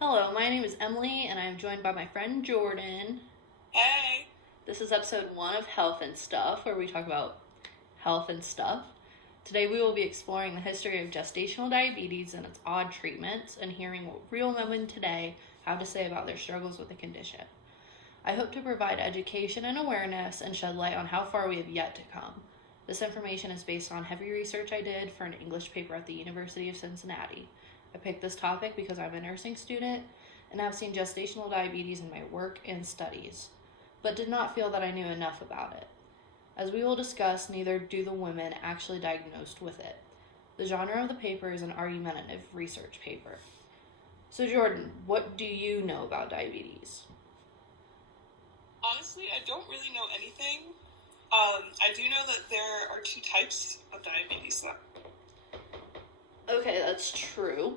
Hello, my name is Emily, and I am joined by my friend Jordan. Hey. This is episode 1 of Health and Stuff, where we talk about health and stuff. Today we will be exploring the history of gestational diabetes and its odd treatments, and hearing what real women today have to say about their struggles with the condition. I hope to provide education and awareness and shed light on how far we have yet to come. This information is based on heavy research I did for an English paper at the University of Cincinnati. I picked this topic because I'm a nursing student and have seen gestational diabetes in my work and studies, but did not feel that I knew enough about it. As we will discuss, neither do the women actually diagnosed with it. The genre of the paper is an argumentative research paper. So, Jordan, what do you know about diabetes? Honestly, I don't really know anything. I do know that there are two types of diabetes. Okay, that's true.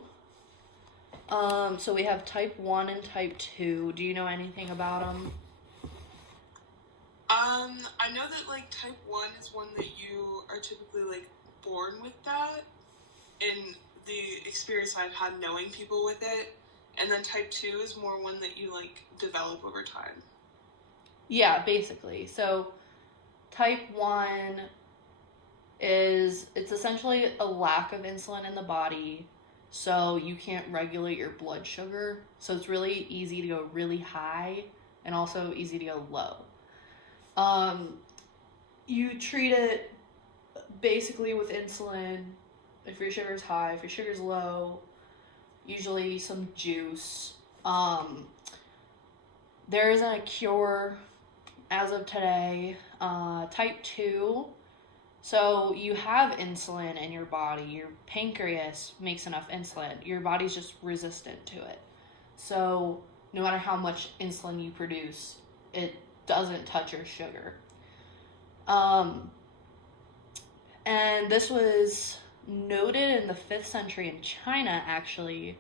So we have type 1 and type 2. Do you know anything about them? I know that type 1 is one that you are typically born with that in the experience I've had knowing people with it. And then type 2 is more one that you develop over time. Yeah, basically. So type 1 it's essentially a lack of insulin in the body, so you can't regulate your blood sugar. So it's really easy to go really high and also easy to go low. You treat it basically with insulin. If your sugar's high, if your sugar's low, usually some juice. There isn't a cure as of today. Type 2, so you have insulin in your body. Your pancreas makes enough insulin. Your body's just resistant to it. So no matter how much insulin you produce, it doesn't touch your sugar. And this was noted in the 5th century in China, actually.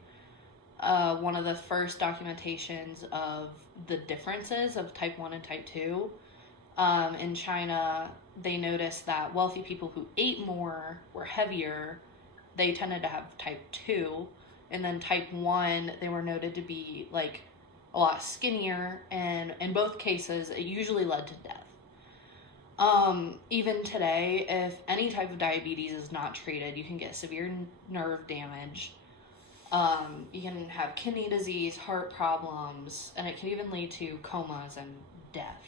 One of the first documentations of the differences of type 1 and type 2. In China, they noticed that wealthy people who ate more were heavier. They tended to have type 2. And then type 1, they were noted to be a lot skinnier. And in both cases, it usually led to death. Even today, if any type of diabetes is not treated, you can get severe nerve damage. You can have kidney disease, heart problems, and it can even lead to comas and death.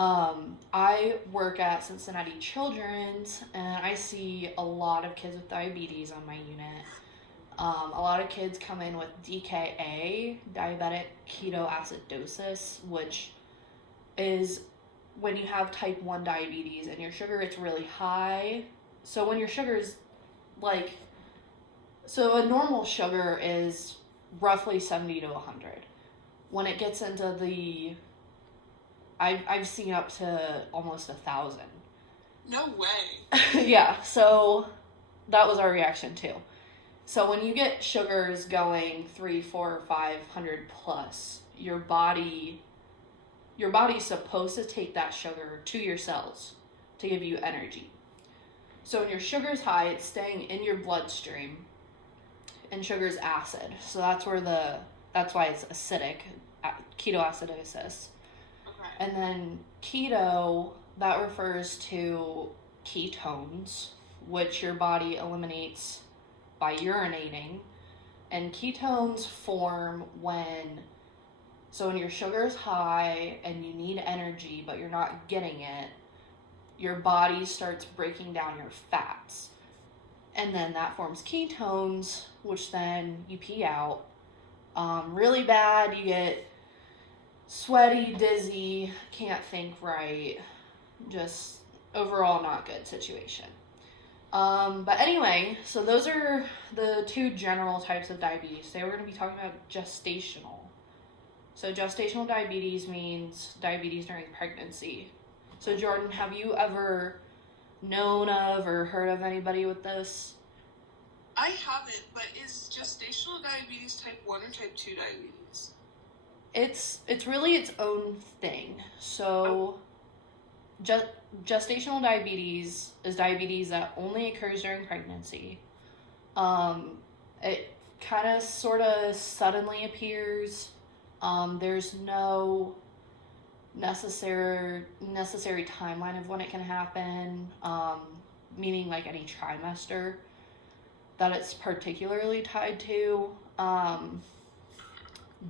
I work at Cincinnati Children's, and I see a lot of kids with diabetes on my unit. A lot of kids come in with DKA, diabetic ketoacidosis, which is when you have type 1 diabetes and your sugar gets really high. So when your sugar's so a normal sugar is roughly 70 to 100. When it gets into I've seen up to almost 1,000. No way. Yeah, so that was our reaction too. So when you get sugars going 3, 4, 500 plus, your body's supposed to take that sugar to your cells to give you energy. So when your sugar's high, it's staying in your bloodstream, and sugar's acid. So that's why it's acidic, ketoacidosis. Okay. And then keto, that refers to ketones, which your body eliminates by urinating. And ketones form when your sugar's high and you need energy, but you're not getting it, your body starts breaking down your fats. And then that forms ketones, which then you pee out. Really bad, you get sweaty, dizzy, can't think right. Just overall not good situation. But anyway, so those are the two general types of diabetes. Today we're going to be talking about gestational. So gestational diabetes means diabetes during pregnancy. So Jordan, have you ever known of or heard of anybody with this? I haven't, but is gestational diabetes type 1 or type 2 diabetes? It's really its own thing. So gestational diabetes is diabetes that only occurs during pregnancy. It kind of sort of suddenly appears. There's no necessary timeline of when it can happen, meaning like any trimester that it's particularly tied to.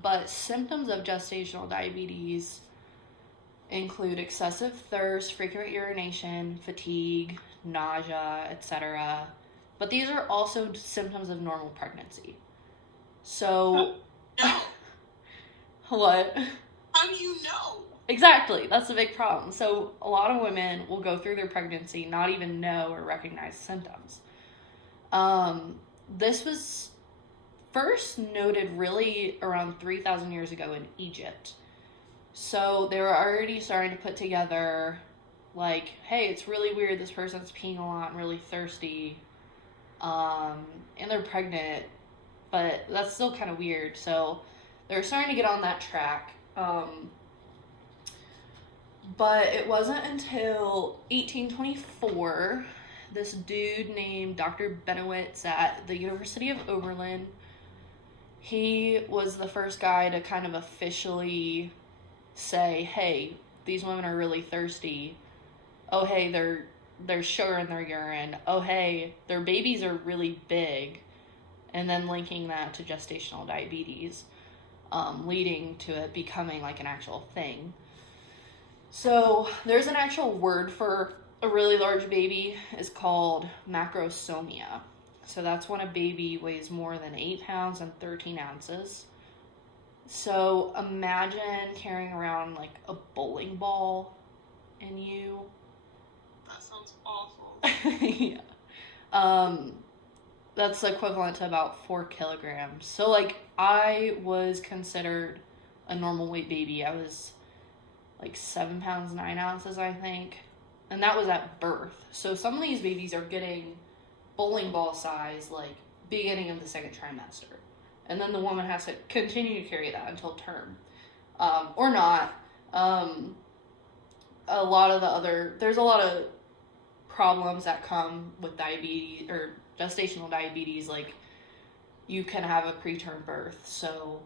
But symptoms of gestational diabetes include excessive thirst, frequent urination, fatigue, nausea, etc. But these are also symptoms of normal pregnancy. So, No. what? How do you know? Exactly, that's a big problem. So, a lot of women will go through their pregnancy, not even know or recognize symptoms. This was first noted really around 3,000 years ago in Egypt. So they were already starting to put together, like, hey, it's really weird, this person's peeing a lot and really thirsty, and they're pregnant, but that's still kind of weird. So they're starting to get on that track. But it wasn't until 1824, this dude named Dr. Benowitz at the University of Oberlin, he was the first guy to kind of officially say, hey, these women are really thirsty. Oh, hey, there's sugar in their urine. Oh, hey, their babies are really big. And then linking that to gestational diabetes, leading to it becoming like an actual thing. So there's an actual word for a really large baby. It's called macrosomia. So that's when a baby weighs more than 8 pounds and 13 ounces. So imagine carrying around like a bowling ball in you. That sounds awful. Yeah. That's equivalent to about 4 kilograms. So like I was considered a normal weight baby. I was like 7 pounds 9 ounces, I think. And that was at birth. So some of these babies are getting bowling ball size like beginning of the second trimester. And then the woman has to continue to carry that until term. Or not. There's a lot of problems that come with diabetes or gestational diabetes. Like you can have a preterm birth. So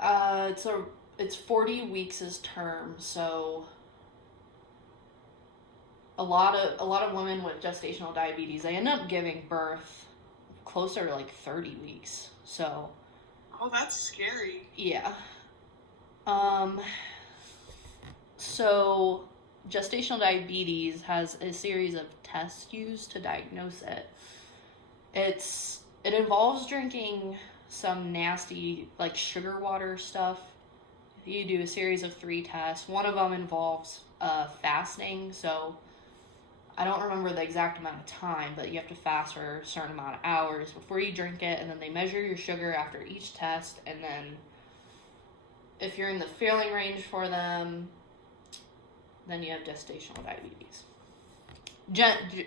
it's 40 weeks is term. So a lot of women with gestational diabetes, they end up giving birth closer to like 30 weeks. So oh, that's scary. Yeah. So gestational diabetes has a series of tests used to diagnose it. It involves drinking some nasty like sugar water stuff. You do a series of 3 tests. One of them involves fasting. So I don't remember the exact amount of time, but you have to fast for a certain amount of hours before you drink it, and then they measure your sugar after each test, and then if you're in the failing range for them, then you have gestational diabetes.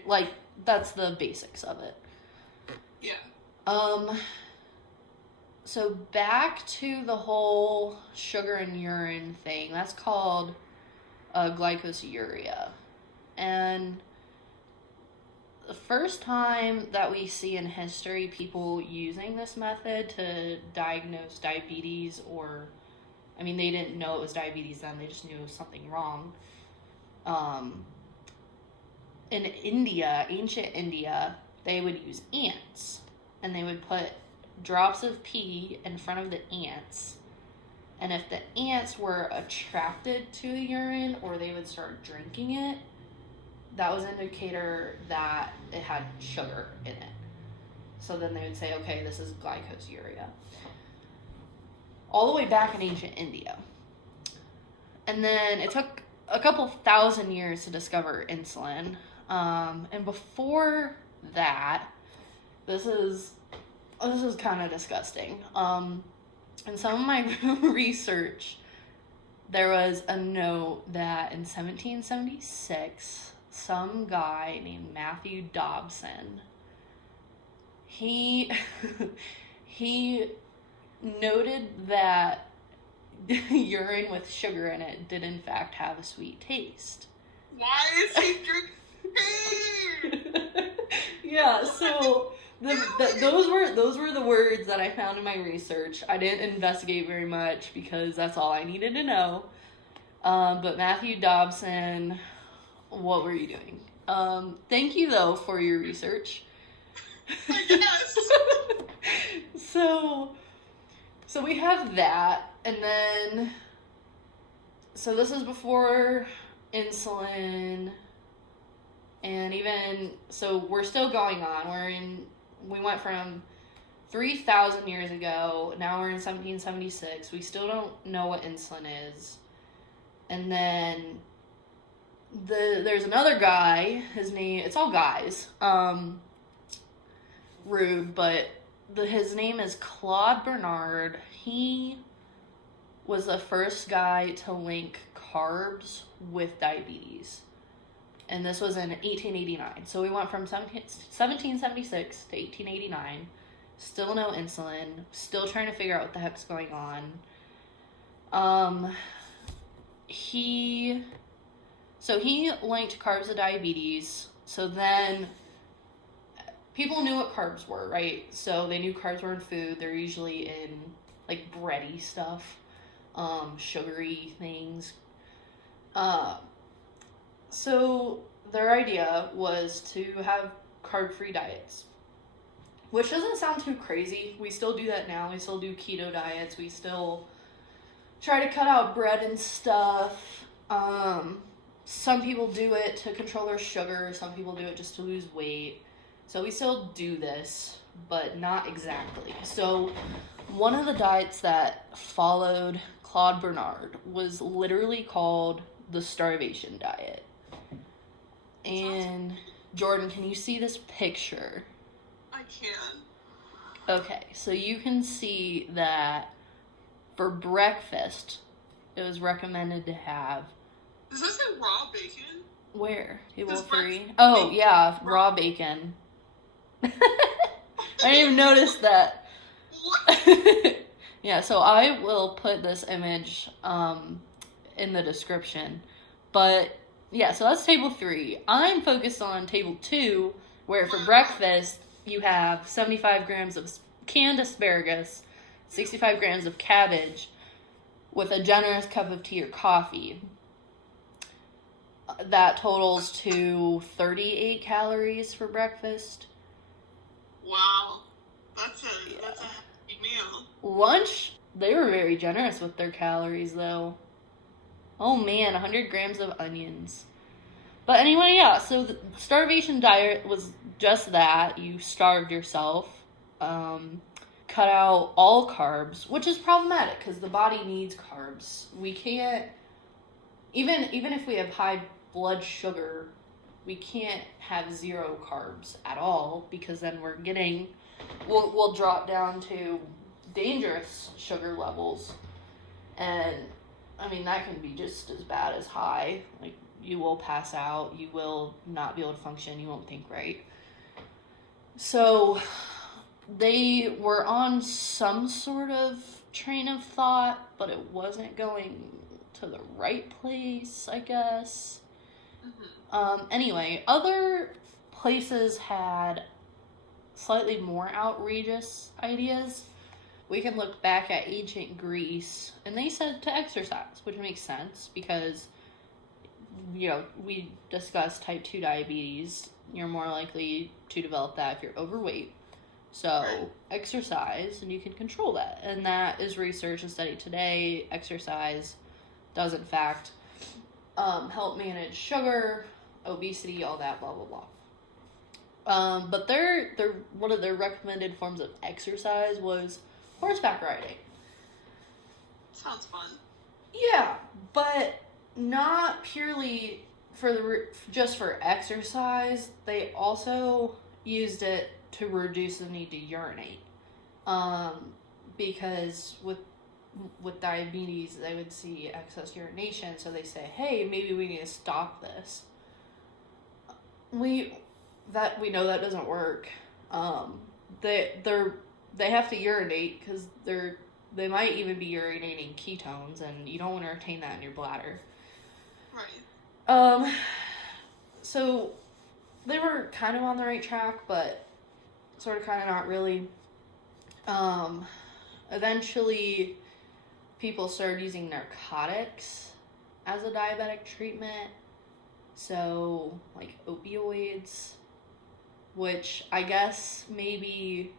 Like, that's the basics of it. Yeah. So back to the whole sugar and urine thing, that's called glycosuria. And the first time that we see in history people using this method to diagnose diabetes, or, I mean, they didn't know it was diabetes then, they just knew it was something wrong. In India, ancient India, they would use ants, and they would put drops of pee in front of the ants, and if the ants were attracted to the urine or they would start drinking it, that was an indicator that it had sugar in it. So then they would say, okay, this is glycosuria. All the way back in ancient India. And then it took a couple thousand years to discover insulin. And before that, this is kind of disgusting. In some of my research, there was a note that in 1776, some guy named Matthew Dobson, he noted that urine with sugar in it did in fact have a sweet taste. Why is he drinking? Yeah, so Those were the words that I found in my research. I didn't investigate very much because that's all I needed to know. But Matthew Dobson, what were you doing? Thank you though for your research. Yes. So we have that, and then so this is before insulin, and even so we're still going on. We went from 3,000 years ago. Now we're in 1776. We still don't know what insulin is. And then there's another guy. His name, it's all guys. Rude, but his name is Claude Bernard. He was the first guy to link carbs with diabetes. And this was in 1889. So we went from 1776 to 1889. Still no insulin. Still trying to figure out what the heck's going on. He linked carbs to diabetes. So then people knew what carbs were, right? So they knew carbs were in food. They're usually in like bready stuff, sugary things. So their idea was to have carb-free diets, which doesn't sound too crazy. We still do that now. We still do keto diets. We still try to cut out bread and stuff. Some people do it to control their sugar. Some people do it just to lose weight. So we still do this, but not exactly. So one of the diets that followed Claude Bernard was literally called the starvation diet. And Jordan, can you see this picture? I can. Okay, so you can see that for breakfast, it was recommended to have... Does that say raw bacon? Where? Table 3? Oh, yeah, raw bacon. I didn't even notice that. What? Yeah, so I will put this image in the description. But, yeah, so that's table 3. I'm focused on table 2, where for breakfast, you have 75 grams of canned asparagus, 65 grams of cabbage, with a generous cup of tea or coffee. That totals to 38 calories for breakfast. Wow. That's a hefty meal. Lunch, they were very generous with their calories, though. Oh man, 100 grams of onions. But anyway, yeah, so the starvation diet was just that. You starved yourself. Cut out all carbs, which is problematic because the body needs carbs. We can't, even if we have high blood sugar, we can't have zero carbs at all because then we'll drop down to dangerous sugar levels. And I mean, that can be just as bad as high. Like, you will pass out, you will not be able to function, you won't think right. So they were on some sort of train of thought, but it wasn't going to the right place, I guess. Mm-hmm. Anyway, other places had slightly more outrageous ideas. We can look back at ancient Greece, and they said to exercise, which makes sense because, you know, we discussed type 2 diabetes. You're more likely to develop that if you're overweight. So exercise, and you can control that. And that is research and studied today. Exercise does, in fact, help manage sugar, obesity, all that, blah, blah, blah. But one of their recommended forms of exercise was horseback riding. Sounds fun. Yeah, but not purely just for exercise. They also used it to reduce the need to urinate. Because with diabetes, they would see excess urination, so they say, hey, maybe we need to stop this. We know that doesn't work. They have to urinate because they might even be urinating ketones, and you don't want to retain that in your bladder. Right. So they were kind of on the right track, but sort of, kind of, not really. Eventually, people started using narcotics as a diabetic treatment. So, like opioids, which I guess maybe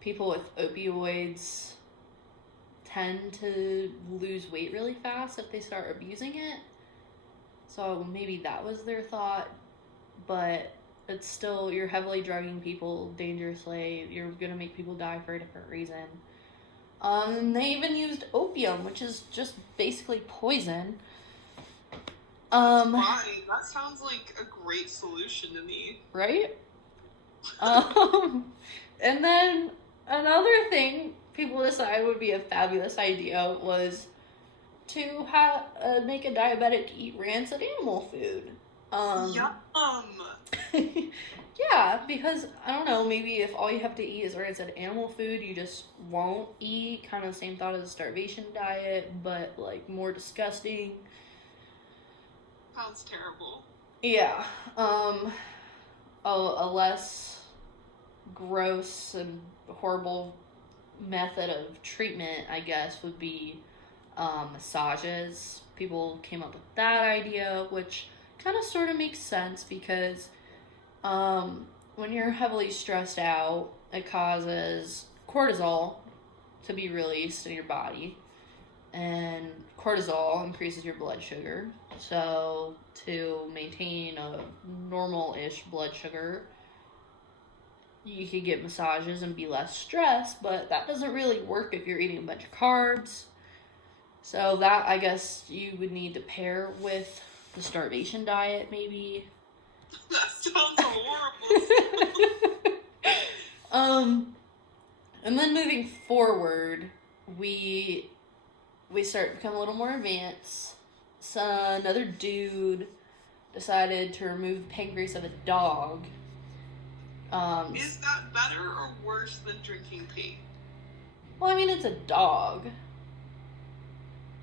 people with opioids tend to lose weight really fast if they start abusing it. So maybe that was their thought, but it's still, you're heavily drugging people dangerously. You're gonna make people die for a different reason. They even used opium, which is just basically poison. That's fine. That sounds like a great solution to me. Right? And then another thing people decided would be a fabulous idea was to make a diabetic eat rancid animal food. Yum. Yeah, because I don't know, maybe if all you have to eat is rancid animal food, you just won't eat. Kind of the same thought as a starvation diet, but like more disgusting. Sounds terrible. Yeah. A less gross and horrible method of treatment, I guess, would be massages. People came up with that idea, which kind of sort of makes sense because when you're heavily stressed out, it causes cortisol to be released in your body, and cortisol increases your blood sugar. So to maintain a normal-ish blood sugar, you could get massages and be less stressed, but that doesn't really work if you're eating a bunch of carbs. So that, I guess, you would need to pair with the starvation diet, maybe. That sounds horrible. And then moving forward, we start to become a little more advanced. So another dude decided to remove the pancreas of a dog. Is that better or worse than drinking pee? Well, I mean, it's a dog.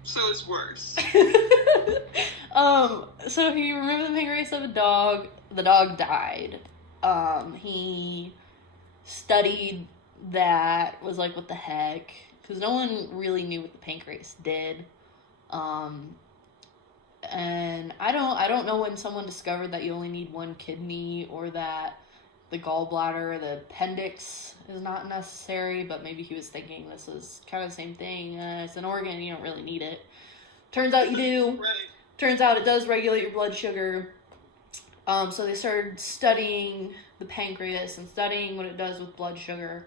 So it's worse. So he removed the pancreas of a dog. The dog died. He studied that, was like, what the heck? Because no one really knew what the pancreas did. And I don't know when someone discovered that you only need one kidney, or that the gallbladder or the appendix is not necessary, but maybe he was thinking this was kind of the same thing. It's an organ, you don't really need it. Turns out you do. Right. Turns out it does regulate your blood sugar. So they started studying the pancreas and studying what it does with blood sugar.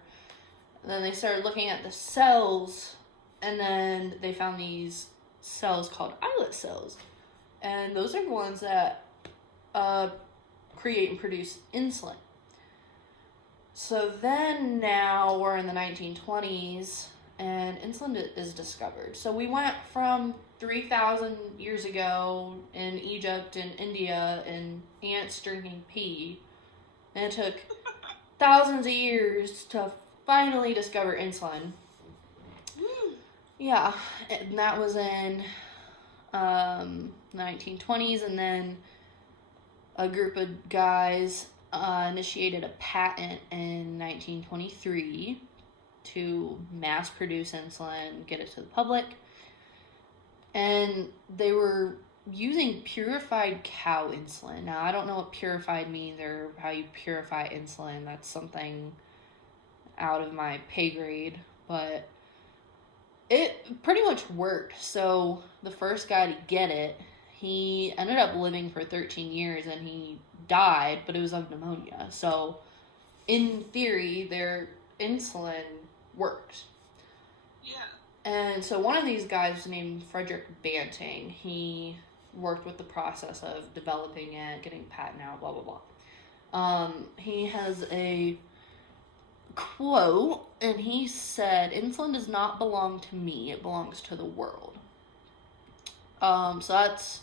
And then they started looking at the cells, and then they found these cells called islet cells. And those are the ones that create and produce insulin. So then now we're in the 1920s, and insulin is discovered. So we went from 3,000 years ago in Egypt and India and ants drinking pee, and it took thousands of years to finally discover insulin. Yeah, and that was in 1920s, and then a group of guys initiated a patent in 1923 to mass produce insulin, get it to the public. And they were using purified cow insulin. Now, I don't know what purified means or how you purify insulin. That's something out of my pay grade, but it pretty much worked. So the first guy to get it, he ended up living for 13 years, and he died, but it was of pneumonia. So in theory, their insulin worked. Yeah. And so one of these guys was named Frederick Banting. He worked with the process of developing it, getting patent out, blah, blah, blah. He has a quote, and he said, "Insulin does not belong to me, it belongs to the world." So that's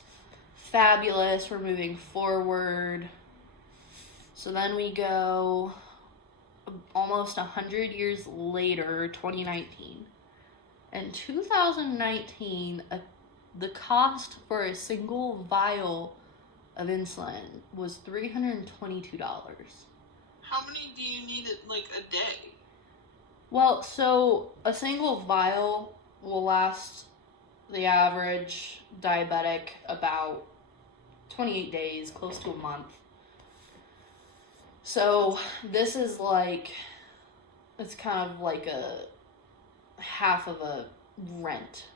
fabulous. We're moving forward. So then we go almost 100 years later, 2019. In 2019, the cost for a single vial of insulin was $322. How many do you need like a day? Well, so a single vial will last the average diabetic about 28 days, close to a month. So this is like, it's kind of like a half of a rent.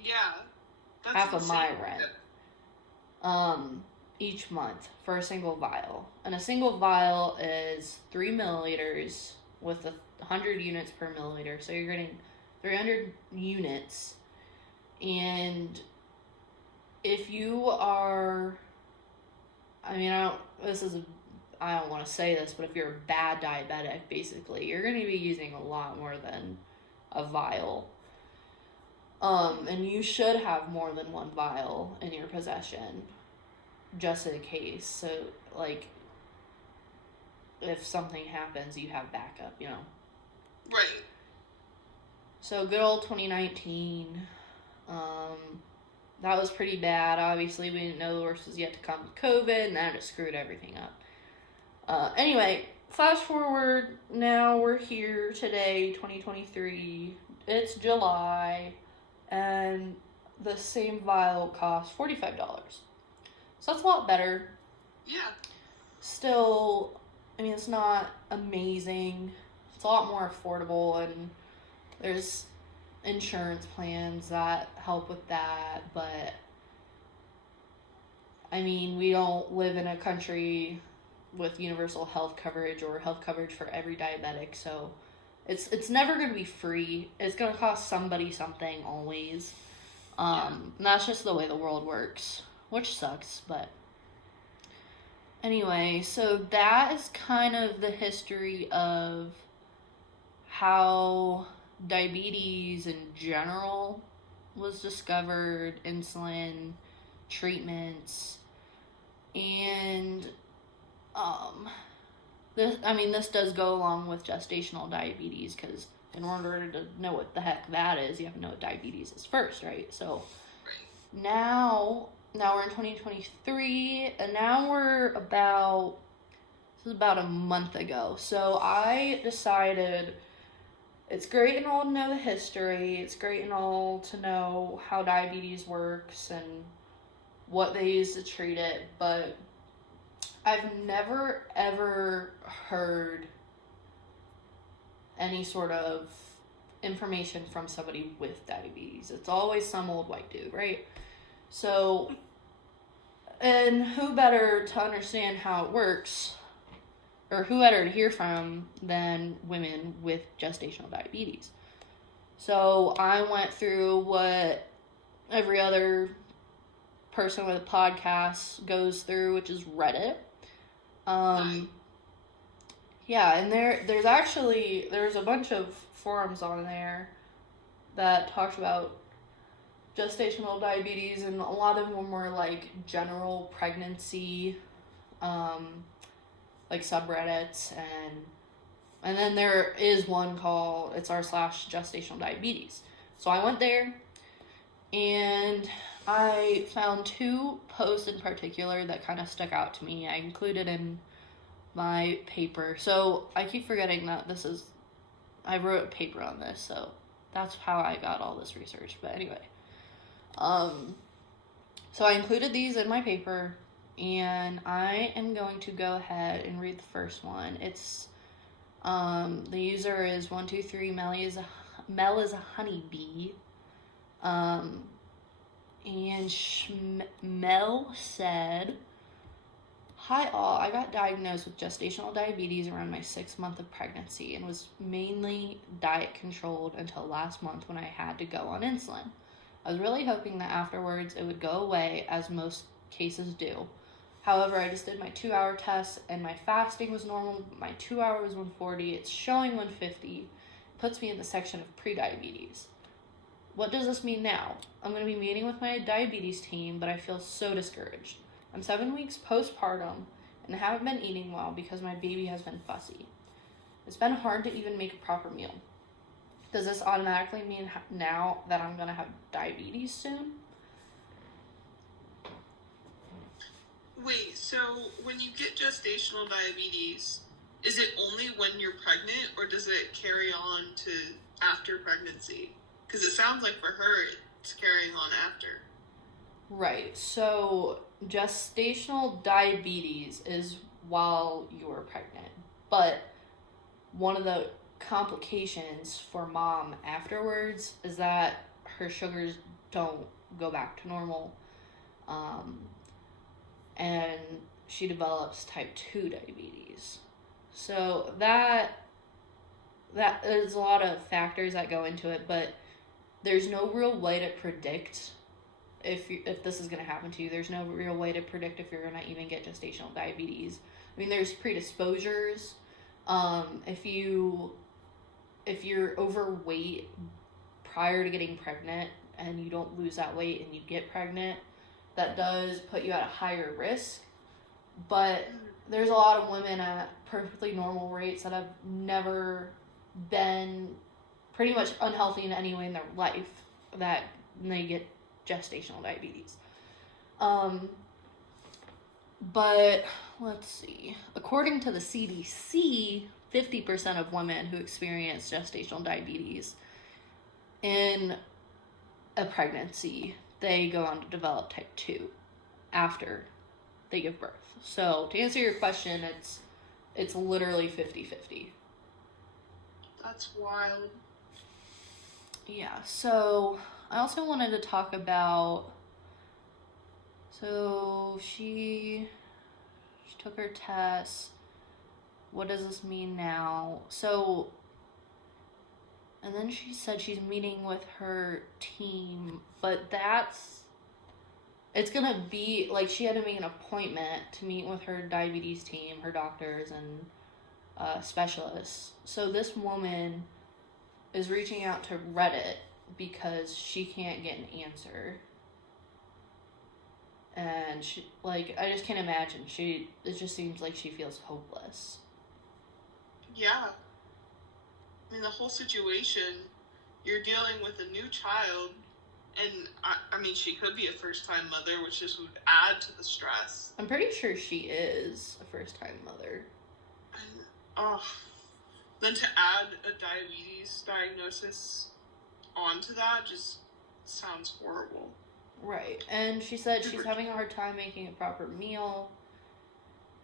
Yeah. That's half insane. of my rent. Each month for a single vial. And a single vial is 3 milliliters with 100 units per milliliter. So you're getting 300 units. And if you are, I don't want to say this, but if you're a bad diabetic, basically, you're going to be using a lot more than a vial. And you should have more than one vial in your possession, just in case. So, like, if something happens, you have backup, you know? Right. So, good old 2019. That was pretty bad. Obviously, we didn't know the worst was yet to come with COVID, and that just screwed everything up. Anyway, fast forward, now we're here today, 2023. It's July, and the same vial costs $45. So that's a lot better. Yeah. Still, I mean, it's not amazing. It's a lot more affordable, and there's insurance plans that help with that, but I mean, we don't live in a country with universal health coverage or health coverage for every diabetic, so it's never going to be free. It's going to cost somebody something always. And that's just the way the world works, which sucks, but anyway, so that is kind of the history of how diabetes in general was discovered, insulin, treatments, and this does go along with gestational diabetes, because in order to know what the heck that is, you have to know what diabetes is first, right? So now we're in 2023, and now this is about a month ago. So I decided it's great and all to know the history. It's great and all to know how diabetes works and what they use to treat it, but I've never ever heard any sort of information from somebody with diabetes. It's always some old white dude, right? So, and who better to understand how it works, or who better to hear from than women with gestational diabetes? So I went through what every other person with a podcast goes through, which is Reddit. Yeah, and there's a bunch of forums on there that talked about gestational diabetes, and a lot of them were like general pregnancy, like subreddits, and then there is one called it's r/gestational diabetes. So I went there, and I found two posts in particular that kind of stuck out to me. I included in my paper. So I keep forgetting that I wrote a paper on this, so that's how I got all this research. But anyway, so I included these in my paper, and I am going to go ahead and read the first one. It's, the user is 123 Mel is a honeybee. And Mel said, "Hi all, I got diagnosed with gestational diabetes around my 6th month of pregnancy and was mainly diet controlled until last month when I had to go on insulin. I was really hoping that afterwards it would go away, as most cases do. However, I just did my 2-hour test and my fasting was normal. My 2-hour was 140. It's showing 150. It puts me in the section of prediabetes. What does this mean now? I'm going to be meeting with my diabetes team, but I feel so discouraged. I'm 7 weeks postpartum and haven't been eating well because my baby has been fussy. It's been hard to even make a proper meal. Does this automatically mean now that I'm going to have diabetes soon?" Wait, so when you get gestational diabetes, Is it only when you're pregnant, or does it carry on to after pregnancy? Because it sounds like for her, it's carrying on after. Right. So gestational diabetes is while you're pregnant, but one of the complications for mom afterwards is that her sugars don't go back to normal, um, and she develops type 2 diabetes. So that is a lot of factors that go into it, but there's no real way to predict if this is going to happen to you. There's no real way to predict if you're going to even get gestational diabetes. I mean, there's predisposures. If you're overweight prior to getting pregnant and you don't lose that weight and you get pregnant, that does put you at a higher risk. But there's a lot of women at perfectly normal rates that have never been pretty much unhealthy in any way in their life that they get gestational diabetes. But let's see. According to the CDC, 50% of women who experience gestational diabetes in a pregnancy, they go on to develop type 2 after they give birth. So to answer your question, it's literally 50-50. That's wild. Yeah, so I also wanted to talk about, so she took her test. What does this mean now? So, and then she said she's meeting with her team, but it's gonna be, like, she had to make an appointment to meet with her diabetes team, her doctors, and specialists. So this woman is reaching out to Reddit because she can't get an answer. And she, like, I just can't imagine. It just seems like she feels hopeless. Yeah. I mean, the whole situation, you're dealing with a new child, and I mean, she could be a first-time mother, which just would add to the stress. I'm pretty sure she is a first-time mother. And, then to add a diabetes diagnosis onto that just sounds horrible. Right. And she said she's having a hard time making a proper meal.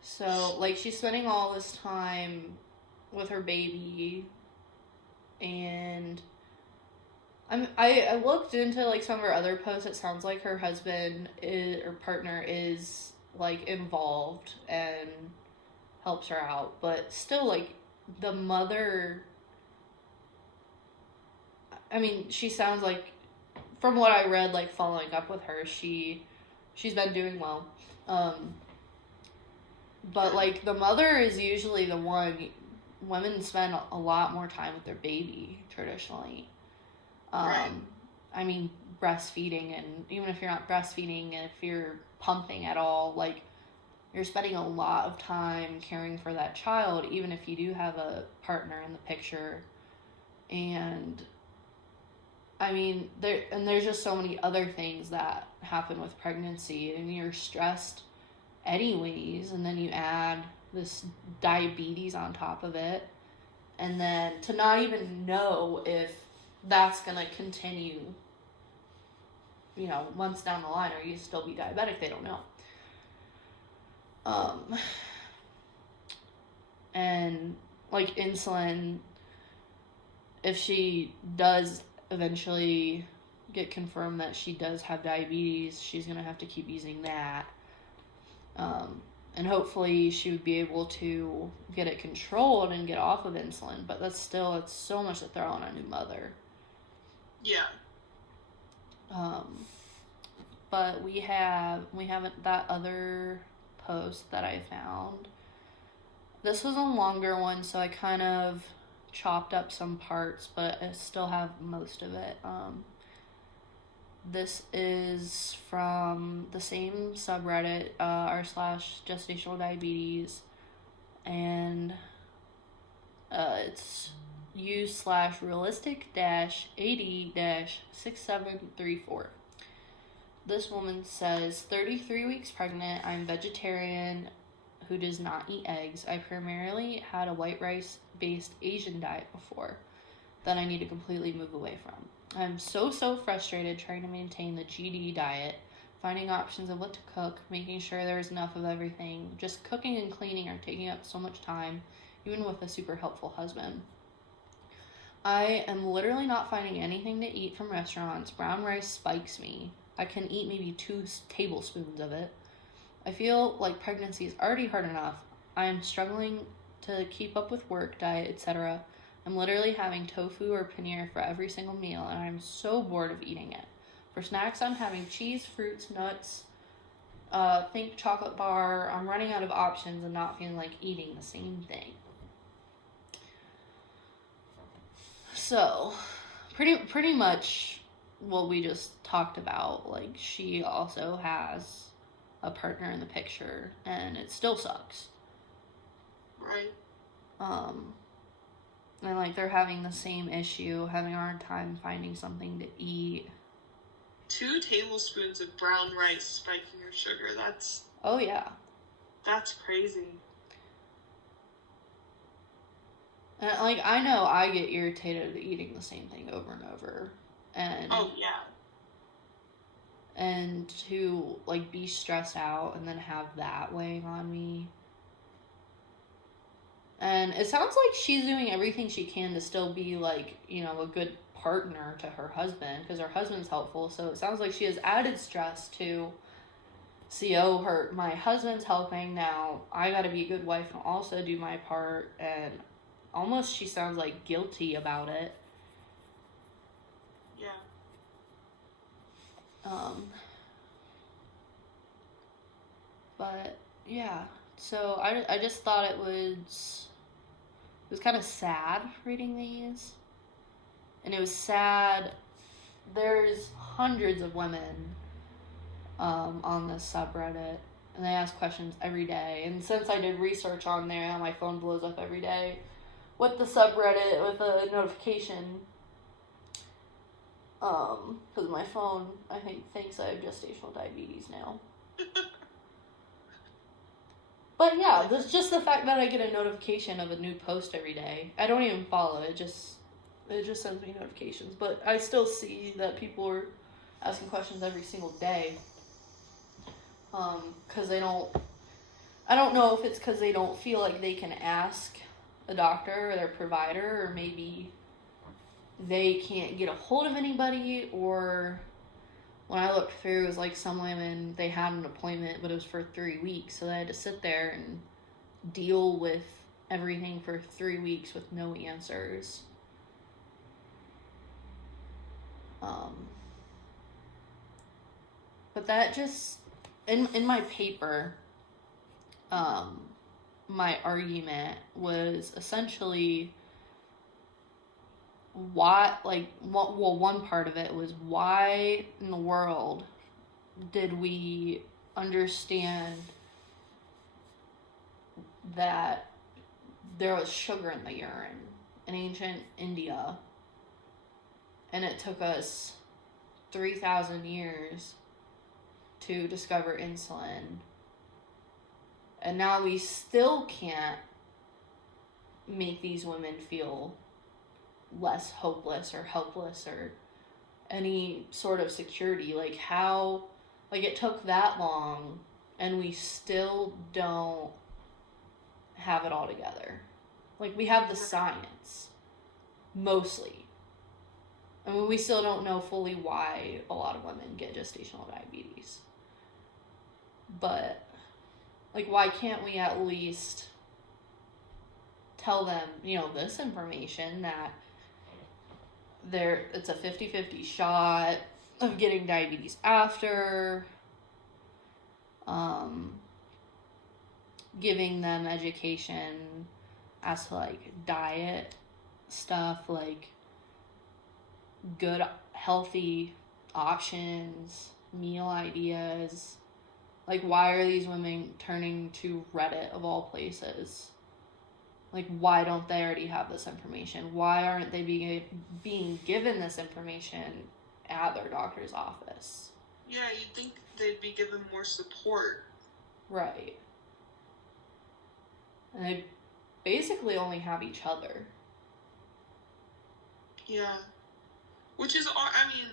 So, like, she's spending all this time with her baby, and I looked into, like, some of her other posts. It sounds like her husband or partner is, like, involved and helps her out, but still, like, the mother, I mean, she sounds like, from what I read, like, following up with her, she's been doing well. But, like, the mother is usually the one. Women spend a lot more time with their baby traditionally. Right. I mean, breastfeeding, and even if you're not breastfeeding, and if you're pumping at all, like, you're spending a lot of time caring for that child, even if you do have a partner in the picture. And I mean, there's just so many other things that happen with pregnancy, and you're stressed anyways, and then you add this diabetes on top of it, and then to not even know if that's gonna continue, months down the line, or you still be diabetic, they don't know. And, like, insulin, if she does eventually get confirmed that she does have diabetes, she's gonna have to keep using that. And hopefully she would be able to get it controlled and get off of insulin, but it's so much to throw on a new mother. Yeah. But we haven't that other post that I found. This was a longer one, so I kind of chopped up some parts, but I still have most of it. This is from the same subreddit, r/gestational diabetes, and it's u/realistic-80-6734. This woman says, 33 weeks pregnant, I'm vegetarian, who does not eat eggs. I primarily had a white rice-based Asian diet before that I need to completely move away from. I'm so frustrated trying to maintain the GD diet, finding options of what to cook, making sure there's enough of everything. Just cooking and cleaning are taking up so much time, even with a super helpful husband. I am literally not finding anything to eat from restaurants. Brown rice spikes me. I can eat maybe 2 tablespoons of it. I feel like pregnancy is already hard enough. I am struggling to keep up with work, diet, etc. I'm literally having tofu or paneer for every single meal, and I'm so bored of eating it. For snacks, I'm having cheese, fruits, nuts, think chocolate bar. I'm running out of options and not feeling like eating the same thing. So, pretty much what we just talked about. Like, she also has a partner in the picture, and it still sucks. Right. And like they're having the same issue, having a hard time finding something to eat. 2 tablespoons of brown rice spiking your sugar. Oh yeah. That's crazy. And like I know I get irritated at eating the same thing over and over. And oh yeah. And to like be stressed out and then have that weighing on me. And it sounds like she's doing everything she can to still be like, you know, a good partner to her husband, because her husband's helpful. So it sounds like she has added stress to see, oh, my husband's helping, now I gotta be a good wife and also do my part. And almost she sounds like guilty about it. Yeah. But yeah, so I just thought it was kind of sad reading these. And it was sad. There's hundreds of women on this subreddit, and they ask questions every day. And since I did research on there, my phone blows up every day with the subreddit with a notification. Because my phone, I think, thinks I have gestational diabetes now. But yeah, there's just the fact that I get a notification of a new post every day. I don't even follow it, just sends me notifications. But I still see that people are asking questions every single day. Because I don't know if it's because they don't feel like they can ask a doctor or their provider, or maybe they can't get a hold of anybody, or when I looked through, it was like some women, they had an appointment, but it was for 3 weeks, so they had to sit there and deal with everything for 3 weeks with no answers. But that just, in my paper, my argument was essentially one part of it was, why in the world did we understand that there was sugar in the urine in ancient India, and it took us 3,000 years to discover insulin, and now we still can't make these women feel less hopeless or helpless or any sort of security. Like, how, like, it took that long and we still don't have it all together. Like, we have the science, mostly. I mean, we still don't know fully why a lot of women get gestational diabetes. But, like, why can't we at least tell them, you know, this information, that it's a 50-50 shot of getting diabetes after, giving them education as to, like, diet stuff, like good, healthy options, meal ideas. Like, why are these women turning to Reddit of all places? Like, why don't they already have this information? Why aren't they being given this information at their doctor's office? Yeah, you'd think they'd be given more support. Right. And they basically only have each other. Yeah. Which is, I mean,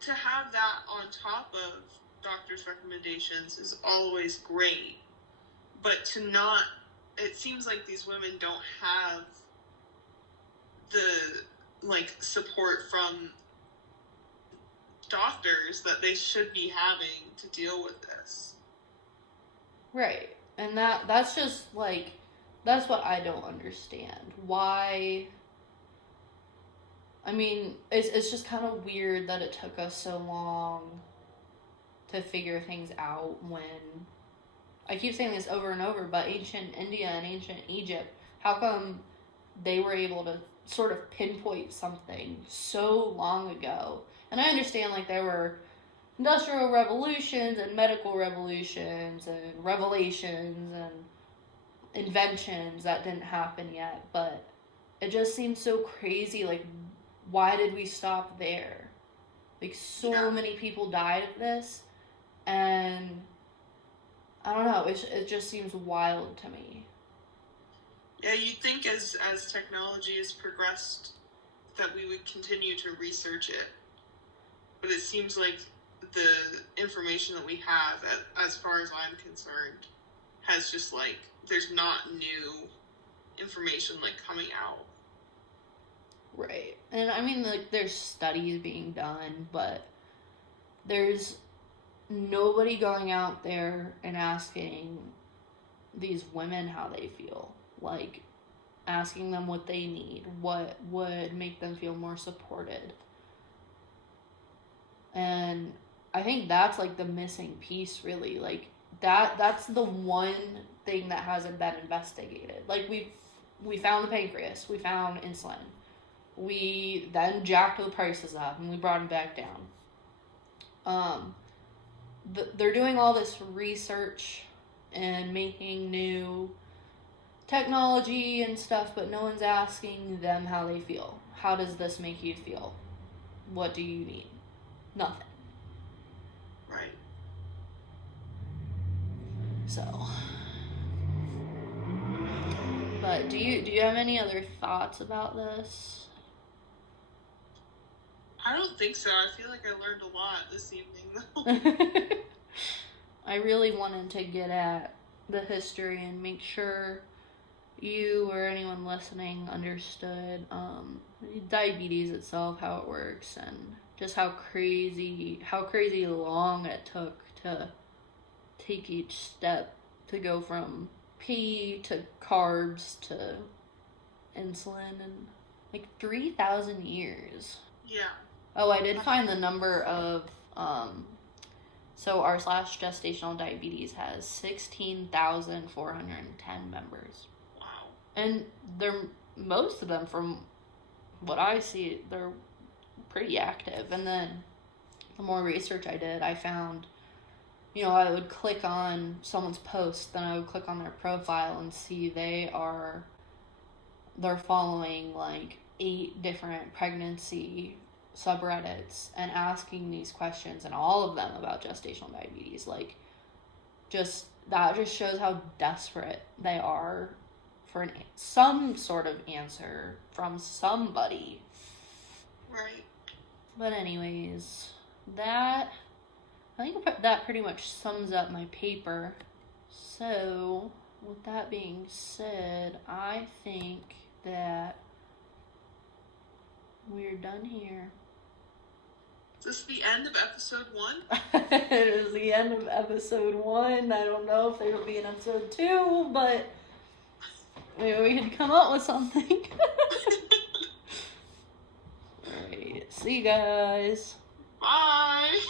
to have that on top of doctor's recommendations is always great. But to not, it seems like these women don't have the, like, support from doctors that they should be having to deal with this. Right. And that's just, like, that's what I don't understand. Why... I mean, it's just kind of weird that it took us so long to figure things out when... I keep saying this over and over, but ancient India and ancient Egypt, how come they were able to sort of pinpoint something so long ago? And I understand, like, there were industrial revolutions and medical revolutions and revelations and inventions that didn't happen yet, but it just seems so crazy. Like, why did we stop there? Like, so many people died of this, and I don't know, it just seems wild to me. Yeah, you'd think as technology has progressed that we would continue to research it. But it seems like the information that we have, as far as I'm concerned, has just, like, there's not new information, like, coming out. Right. And I mean, like, there's studies being done, but there's nobody going out there and asking these women how they feel. Like, asking them what they need, what would make them feel more supported. And I think that's, like, the missing piece, really. Like, that's the one thing that hasn't been investigated. Like, we found the pancreas, we found insulin, we then jacked the prices up, and we brought them back down. They're doing all this research and making new technology and stuff, but no one's asking them how they feel. How does this make you feel? What do you need? Nothing. Right. So, but do you have any other thoughts about this? I don't think so. I feel like I learned a lot this evening, though. I really wanted to get at the history and make sure you or anyone listening understood diabetes itself, how it works, and just how crazy long it took to take each step to go from pea to carbs to insulin, and like 3,000 years. Yeah. Oh, I did find the number of so r/gestational diabetes has 16,410 members. Wow. And most of them, from what I see, they're pretty active. And then the more research I did, I found, I would click on someone's post, then I would click on their profile and see they're following like 8 different pregnancy subreddits and asking these questions, and all of them about gestational diabetes. Like, that just shows how desperate they are for some sort of answer from somebody. Right. But anyways, I think that pretty much sums up my paper. So, with that being said, I think that we're done here. Is this the end of episode 1? It is the end of episode 1. I don't know if there will be an episode 2, but maybe we could come up with something. Alright, see you guys. Bye.